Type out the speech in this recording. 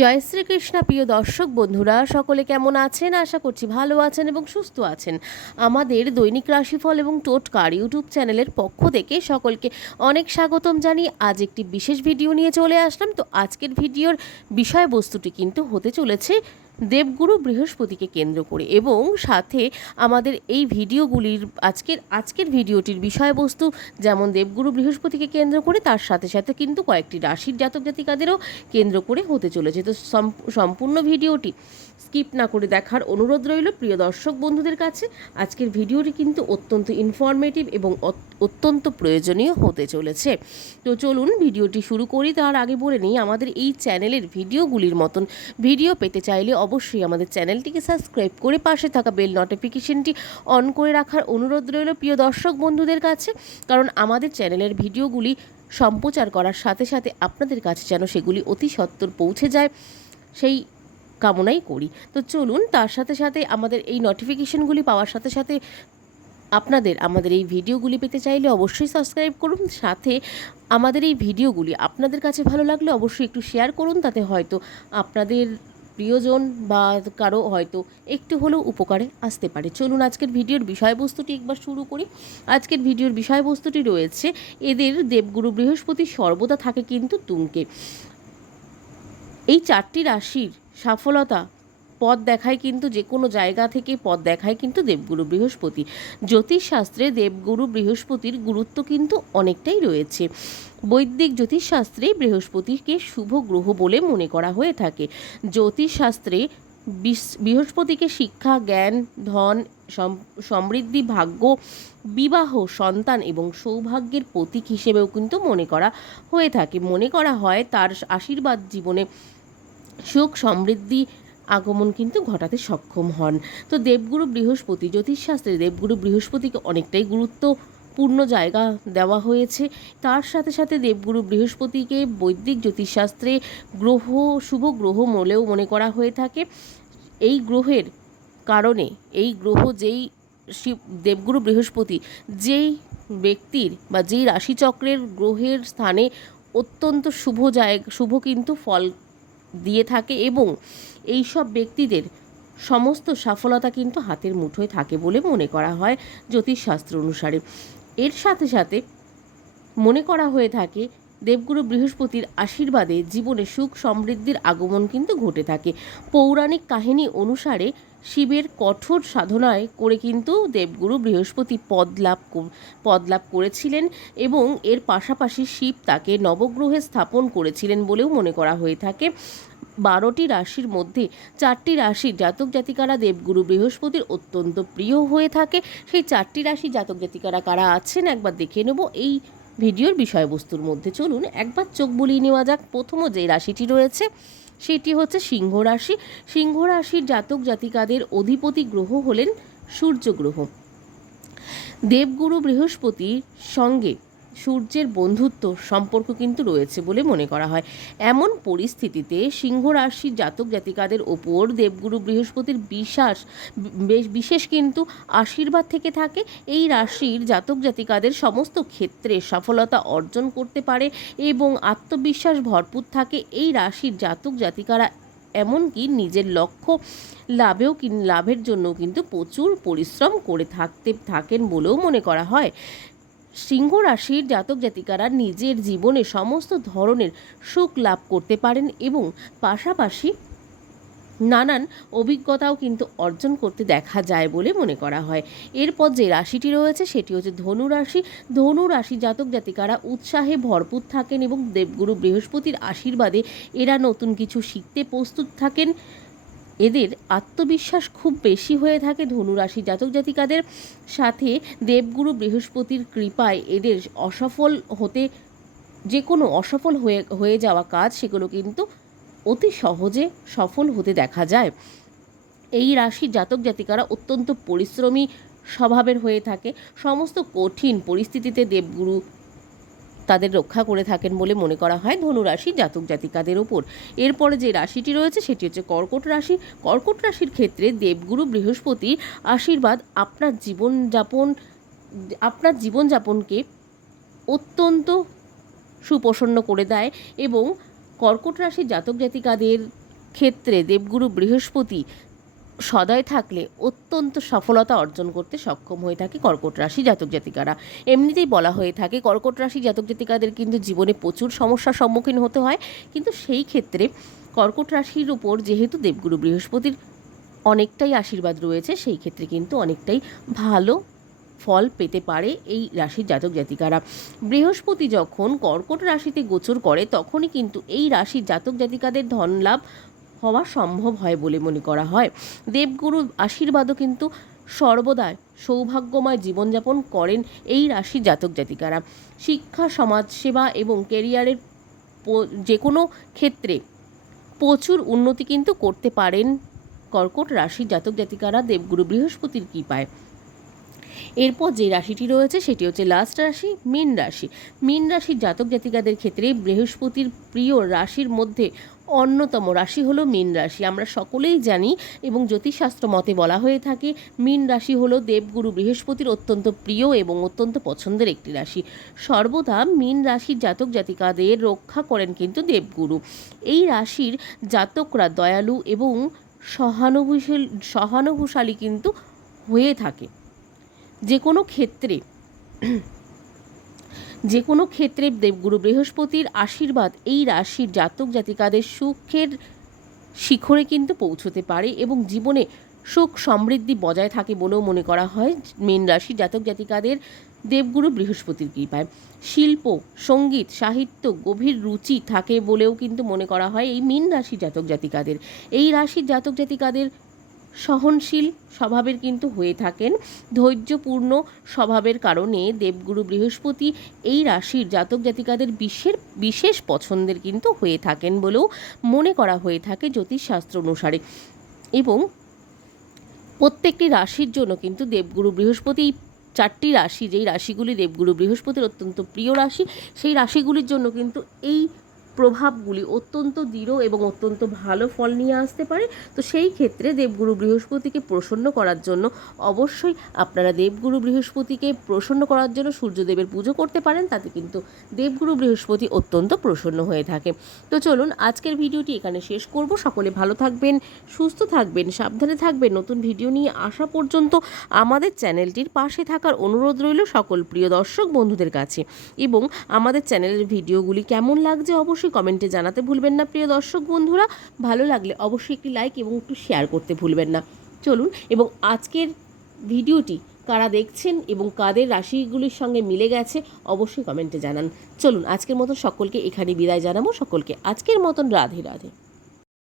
জয় শ্রীকৃষ্ণ, প্রিয় দর্শক বন্ধুরা, সকলে কেমন আছেন? আশা করছি ভালো আছেন এবং সুস্থ আছেন। আমাদের দৈনিক রাশিফল এবং টোটকার ইউটিউব চ্যানেলের পক্ষ থেকে সকলকে অনেক স্বাগতম জানিয়ে আজ একটি বিশেষ ভিডিও নিয়ে চলে আসলাম। তো আজকের ভিডিওর বিষয়বস্তুটি কিন্তু হতে চলেছে দেবগুরু বৃহস্পতিকে কেন্দ্র করে এবং সাথে আমাদের এই ভিডিওগুলির আজকের আজকের ভিডিওটির বিষয়বস্তু যেমন দেবগুরু বৃহস্পতিকে কেন্দ্র করে, তার সাথে সাথে কিন্তু কয়েকটি রাশির জাতক জাতিকাদেরও কেন্দ্র করে হতে চলেছে। তো সম্পূর্ণ ভিডিওটি স্কিপ না করে দেখার অনুরোধ রইল প্রিয় দর্শক বন্ধুদের কাছে। আজকের ভিডিওটি কিন্তু অত্যন্ত ইনফরমেটিভ এবং অত- অত্যন্ত প্রয়োজনীয় হতে চলেছে। তো চলুন ভিডিওটি শুরু করি। তার আগে বলে নিই, আমাদের এই চ্যানেলের ভিডিওগুলির মতন ভিডিও পেতে চাইলে অবশ্যই আমাদের চ্যানেলটিকে সাবস্ক্রাইব করে পাশে থাকা বেল নোটিফিকেশনটি অন করে রাখার অনুরোধ রইল প্রিয় দর্শক বন্ধুদের কাছে। কারণ আমাদের চ্যানেলের ভিডিওগুলি সম্প্রচার করার সাথে সাথে আপনাদের কাছে যেন সেগুলি অতি সত্বর পৌঁছে যায়, সেই কামনাই করি। তো চলুন, তার সাথে সাথে আমাদের এই নোটিফিকেশনগুলি পাওয়ার সাথে সাথে আপনাদের আমাদের এই ভিডিওগুলি পেতে চাইলে অবশ্যই সাবস্ক্রাইব করুন। সাথে আমাদের এই ভিডিওগুলি আপনাদের কাছে ভালো লাগলে অবশ্যই একটু শেয়ার করুন, তাতে হয়তো আপনাদের প্রিয়জন বা কারও হয়তো একটু হলেও উপকারে আসতে পারে। চলুন আজকের ভিডিওর বিষয়বস্তুটি একবার শুরু করি। আজকের ভিডিওর বিষয়বস্তুটি রয়েছে, এদের দেবগুরু বৃহস্পতি সর্বদা থাকে কিন্তু তুমকে। এই চারটি রাশির সফলতা পথ দেখায় কিন্তু যে কোনো জায়গা থেকে পথ দেখায় কিন্তু দেবগুরু বৃহস্পতি। জ্যোতিষশাস্ত্রে দেবগুরু বৃহস্পতির গুরুত্ব কিন্তু অনেকটাই রয়েছে। বৈদিক জ্যোতিষশাস্ত্রে বৃহস্পতিকে শুভ গ্রহ বলে মনে করা হয়ে থাকে। জ্যোতিষশাস্ত্রে বৃহস্পতিকে শিক্ষা, জ্ঞান, ধন সমৃদ্ধি, ভাগ্য, বিবাহ, সন্তান এবং সৌভাগ্যের প্রতীক হিসেবেও কিন্তু মনে করা হয়ে থাকে। মনে করা হয় তার আশীর্বাদ জীবনে সুখ, সমৃদ্ধি আগমন কিন্তু ঘটাতে সক্ষম হন। তো দেবগুরু বৃহস্পতি, জ্যোতিষশাস্ত্রে দেবগুরু বৃহস্পতিকে অনেকটাই গুরুত্বপূর্ণ জায়গা দেওয়া হয়েছে। তার সাথে সাথে দেবগুরু বৃহস্পতিকে বৈদিক জ্যোতিষশাস্ত্রে গ্রহ, শুভ গ্রহ বলেও মনে করা হয়ে থাকে। এই গ্রহের কারণে, এই গ্রহ যেই শিব, দেবগুরু বৃহস্পতি যেই ব্যক্তির বা যেই রাশিচক্রের গ্রহের স্থানে অত্যন্ত শুভ জায়গা, শুভ কিন্তু ফল দিয়ে থাকে এবং এই সব ব্যক্তিদের সমস্ত সফলতা কিন্তু হাতের মুঠোয় থাকে বলে মনে করা হয় জ্যোতিষশাস্ত্র অনুসারে। এর সাথে সাথে মনে করা হয়ে থাকে, দেবগুরু বৃহস্পতির আশীর্বাদে জীবনে সুখ সমৃদ্ধির আগমন কিন্তু ঘটে থাকে। পৌরাণিক কাহিনী অনুসারে শিবের কঠোর সাধনায় করে কিন্তু দেবগুরু বৃহস্পতি পদ লাভ পদ লাভ করেছিলেন এবং এর পাশাপাশি শিব তাকে নবগ্রহে স্থাপন করেছিলেন বলেও মনে করা হয়ে থাকে। বারোটি রাশির মধ্যে চারটি রাশির জাতক জাতিকারা দেবগুরু বৃহস্পতির অত্যন্ত প্রিয় হয়ে থাকে। সেই চারটি রাশি জাতক জাতিকারা কারা আছেন একবার দেখে নেব এই ভিডিওর বিষয়বস্তুর মধ্যে। চলুন একবার চোখ বুলিয়ে নেওয়া যাক। প্রথম যে রাশিটি রয়েছে, সেটি হচ্ছে সিংহ রাশি। সিংহ রাশির জাতক জাতিকাদের অধিপতি গ্রহ হলেন সূর্য গ্রহ। দেবগুরু বৃহস্পতির সঙ্গে সূর্যের বন্ধুত্ব সম্পর্ক কিন্তু রয়েছে বলে মনে করা হয়। এমন পরিস্থিতিতে সিংহ রাশির জাতক জাতিকাদের ওপর দেবগুরু বৃহস্পতির বিশ্বাস, বেশ বিশেষ কিন্তু আশীর্বাদ থেকে থাকে। এই রাশির জাতক জাতিকাদের সমস্ত ক্ষেত্রে সফলতা অর্জন করতে পারে এবং আত্মবিশ্বাস ভরপুর থাকে। এই রাশির জাতক জাতিকারা এমনকি নিজের লক্ষ্য লাভেও লাভের জন্য কিন্তু প্রচুর পরিশ্রম করে থাকতে, থাকেন বলেও মনে করা হয়। সিংহ রাশির জাতক জাতিকারা নিজের জীবনে সমস্ত ধরনের সুখ লাভ করতে পারেন এবং পাশাপাশি নানান অভিজ্ঞতাও কিন্তু অর্জন করতে দেখা যায় বলে মনে করা হয়। এরপর যে রাশিটি রয়েছে সেটি হচ্ছে ধনু রাশি। ধনু রাশি জাতক জাতিকারা উৎসাহে ভরপুর থাকেন এবং দেবগুরু বৃহস্পতির আশীর্বাদে এরা নতুন কিছু শিখতে প্রস্তুত থাকেন। এদের আত্মবিশ্বাস খুব বেশি হয়ে থাকে ধনুরাশি জাতক জাতিকাদের সাথে দেবগুরু বৃহস্পতির কৃপায় এদের অসফল হতে, যে কোনো অসফল হয়ে হয়ে যাওয়া কাজ সেগুলো কিন্তু অতি সহজে সফল হতে দেখা যায়। এই রাশির জাতক জাতিকারা অত্যন্ত পরিশ্রমী স্বভাবের হয়ে থাকে। সমস্ত কঠিন পরিস্থিতিতে দেবগুরু তাদের রক্ষা করে থাকেন বলে মনে করা হয় ধনুরাশি জাতক জাতিকাদের ওপর। এরপরে যে রাশিটি রয়েছে, সেটি হচ্ছে কর্কট রাশি। কর্কট রাশির ক্ষেত্রে দেবগুরু বৃহস্পতি আশীর্বাদ আপনার জীবনযাপন, আপনার জীবনযাপনকে অত্যন্ত সুপ্রসন্ন করে দেয় এবং কর্কট রাশির জাতক জাতিকাদের ক্ষেত্রে দেবগুরু বৃহস্পতি সদয় থাকলে অত্যন্ত সফলতা অর্জন করতে সক্ষম হয়ে থাকে কর্কট রাশি জাতক জাতিকারা। এমনিতেই বলা হয়ে থাকে কর্কট রাশি জাতক জাতিকাদের কিন্তু জীবনে প্রচুর সমস্যার সম্মুখীন হতে হয়। কিন্তু সেই ক্ষেত্রে কর্কট রাশির উপর যেহেতু দেবগুরু বৃহস্পতির অনেকটাই আশীর্বাদ রয়েছে, সেই ক্ষেত্রে কিন্তু অনেকটাই ভালো ফল পেতে পারে এই রাশির জাতক জাতিকারা। বৃহস্পতি যখন কর্কট রাশিতে গোচর করে, তখনই কিন্তু এই রাশির জাতক জাতিকাদের ধন লাভ হওয়া সম্ভব হয় বলে মনে করা হয়। দেবগুরু আশীর্বাদও কিন্তু সর্বদা সৌভাগ্যময় জীবনযাপন করেন এই রাশি জাতক জাতিকারা। শিক্ষা সমাজসেবা এবং কেরিয়ারের যে কোনো ক্ষেত্রে প্রচুর উন্নতি কিন্তু করতে পারেন কর্কট রাশি জাতক জাতিকারা দেবগুরু বৃহস্পতির কৃপায়। এরপর যে রাশিটি রয়েছে সেটি হচ্ছে লাস্ট রাশি, মীন রাশি। মীন রাশির জাতক জাতিকাদের ক্ষেত্রে বৃহস্পতির প্রিয় রাশির মধ্যে অন্যতম রাশি হলো মীন রাশি। আমরা সকলেই জানি এবং জ্যোতিষশাস্ত্র মতে বলা হয়ে থাকে, মীন রাশি হলো দেবগুরু বৃহস্পতির অত্যন্ত প্রিয় এবং অত্যন্ত পছন্দের একটি রাশি। সর্বদা মীন রাশির জাতক জাতিকাদের রক্ষা করেন কিন্তু দেবগুরু। এই রাশির জাতকরা দয়ালু এবং সহানুভূশীল, সহানুভূশালী কিন্তু হয়ে থাকে। যে কোনো ক্ষেত্রে, যে কোনো ক্ষেত্রে দেবগুরু বৃহস্পতির আশীর্বাদ এই রাশির জাতক জাতিকাদের সুখের শিখরে কিন্তু পৌঁছতে পারে এবং জীবনে সুখ সমৃদ্ধি বজায় থাকে বলেও মনে করা হয়, মীন রাশি জাতক জাতিকাদের দেবগুরু বৃহস্পতির কৃপায়। শিল্প, সংগীত, সাহিত্য গভীর রুচি থাকে বলেও কিন্তু মনে করা হয় এই মীন রাশি জাতক জাতিকাদের। এই রাশির জাতক জাতিকাদের সহনশীল স্বভাবের কিন্তু হয়ে থাকেন। ধৈর্যপূর্ণ স্বভাবের কারণে দেবগুরু বৃহস্পতি এই রাশির জাতক জাতিকাদের বিশের, বিশেষ পছন্দের কিন্তু হয়ে থাকেন বলেও মনে করা হয়ে থাকে জ্যোতিষশাস্ত্র অনুসারে। এবং প্রত্যেকটি রাশির জন্য কিন্তু দেবগুরু বৃহস্পতি চারটি রাশি, যেই রাশিগুলি দেবগুরু বৃহস্পতির অত্যন্ত প্রিয় রাশি, সেই রাশিগুলির জন্য কিন্তু এই প্রভাবগুলি অত্যন্ত দৃঢ় এবং অত্যন্ত ভালো ফল নিয়ে আসতে পারে। তো সেই ক্ষেত্রে দেবগুরু বৃহস্পতিকে প্রসন্ন করার জন্য অবশ্যই আপনারা দেবগুরু বৃহস্পতিকে প্রসন্ন করার জন্য সূর্যদেবের পুজো করতে পারেন, তাতে কিন্তু দেবগুরু বৃহস্পতি অত্যন্ত প্রসন্ন হয়ে থাকে। তো চলুন আজকের ভিডিওটি এখানে শেষ করব। সকলে ভালো থাকবেন, সুস্থ থাকবেন, সাবধানে থাকবেন। নতুন ভিডিও নিয়ে আসা পর্যন্ত আমাদের চ্যানেলটির পাশে থাকার অনুরোধ রইল সকল প্রিয় দর্শক বন্ধুদের কাছে। এবং আমাদের চ্যানেলের ভিডিওগুলি কেমন লাগছে অবশ্যই কমেন্টে জানাতে ভুলবেন না। প্রিয় দর্শক বন্ধুরা, ভালো লাগলে অবশ্যই একটি লাইক এবং একটু শেয়ার করতে ভুলবেন না। চলুন, এবং আজকের ভিডিওটি কারা দেখছেন এবং কাদের রাশিগুলির সঙ্গে মিলে গেছে, অবশ্যই কমেন্টে জানান। চলুন, আজকের মতন সকলকে এখানে বিদায় জানাব। সকলকে আজকের মতন রাধে রাধে।